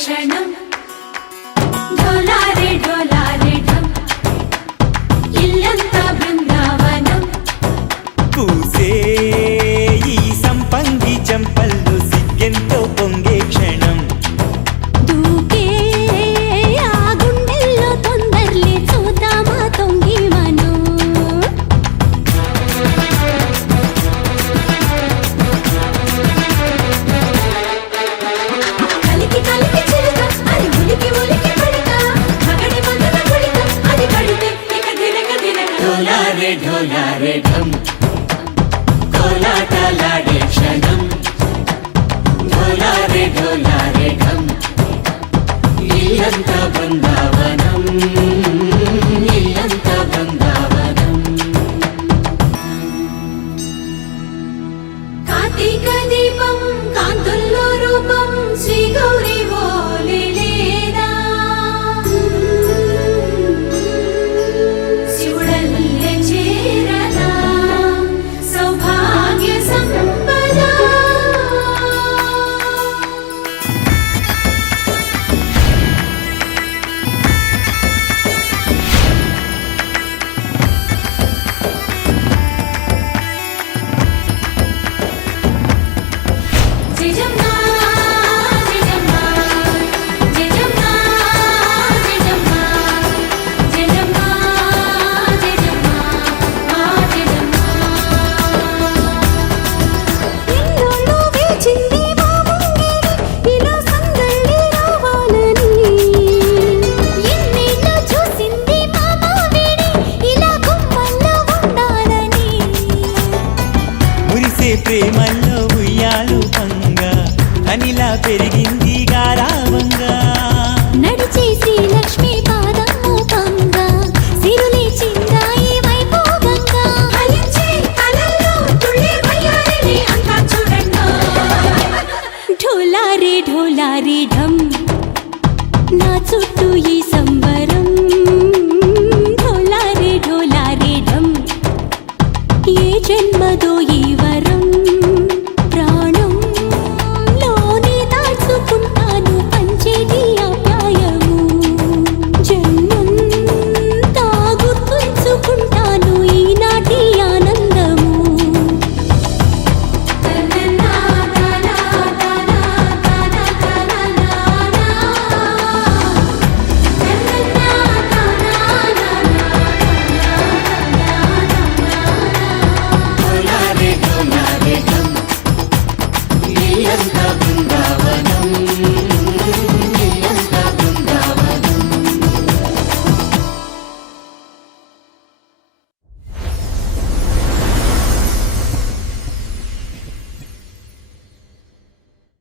క్షణం ఢోలారే ఢోలారే ఢం ఇల్లంతా బృందావనం పూసే ఈ సంపంగి చెంపల్లో సిగ్గెంతో పొంగే క్షణం దూకే ఆ గుండెల్లో తొందర్లే చూద్దామా తొంగి మనం కలికి కలికి చిలుక అది ఉలికి ఉలికి పడక మగడి మగన పుడిక అది పడితే ఇక దినక దినక ఢోలారే ఢోలారే ఢం కోలాటలాడే క్షణం ఢోలారే ఢోలారే